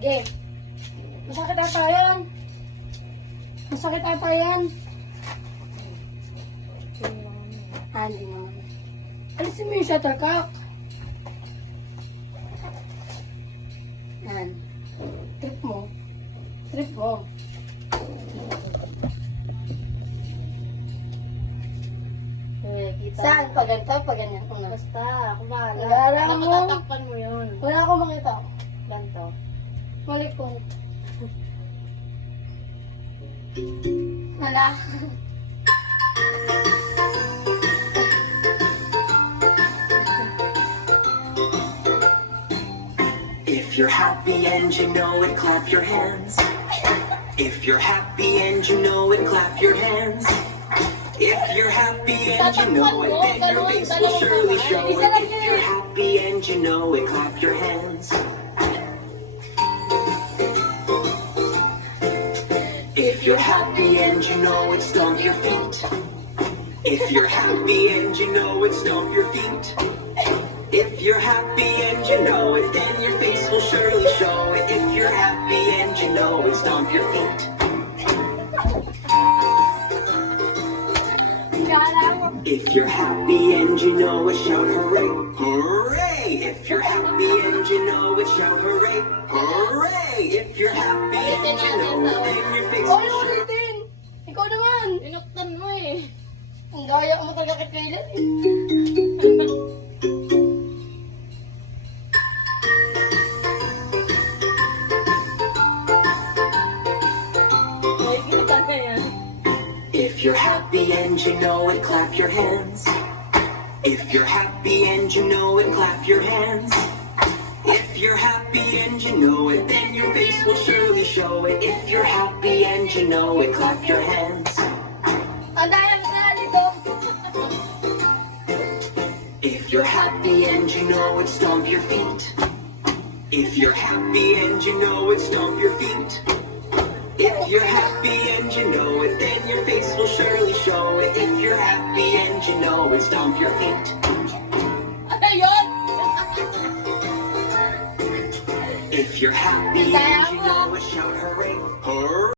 Sige. Masakit ata yan. Masakit ata yan. Hindi naman. Alisin mo yung shuttlecock. Yan. Trip mo. Trip mo. Saan? Pag ganito? Pag ganyan? Una. Basta, ako bahala. Wala mo. Matatakpan mo yun. Wala akong makita. Ganto. Balik ko. Wala. If you're happy and you know it, clap your hands. If you're happy and you know it, clap your hands. If you're happy and you know it, then your face will surely show it. If you're happy and you know it, clap your hands. If you're happy and you know it, stomp your feet. If you're happy and you know it, stomp your feet. If you're happy and you know it, then your face will surely show it. If you're happy and you know it, stomp your feet. If you're happy and you know it, shout hooray, hooray! If you're happy and you know it, shout hooray, hooray! If you're happy and you know it, then your face Oh, will yung surely. ulitin! Ikaw naman! Inuktan mo eh. Ang gaya mo talaga kay Kailan eh. Ay, ginita ka yan. If you're happy and you know it, clap your hands. If you're happy and you know it, clap your hands. If you're happy and you know it, then your face will surely show it. If you're happy and you know it, clap your hands. Ang daya na dito. If you're happy and you know it, stomp your feet. If you're happy and you know it, stomp your feet. If you're happy and you know it, then your face will surely show it. If you're happy and you know it, stomp your feet. Ano yun? If you're happy and you know it, shout hooray, hooray.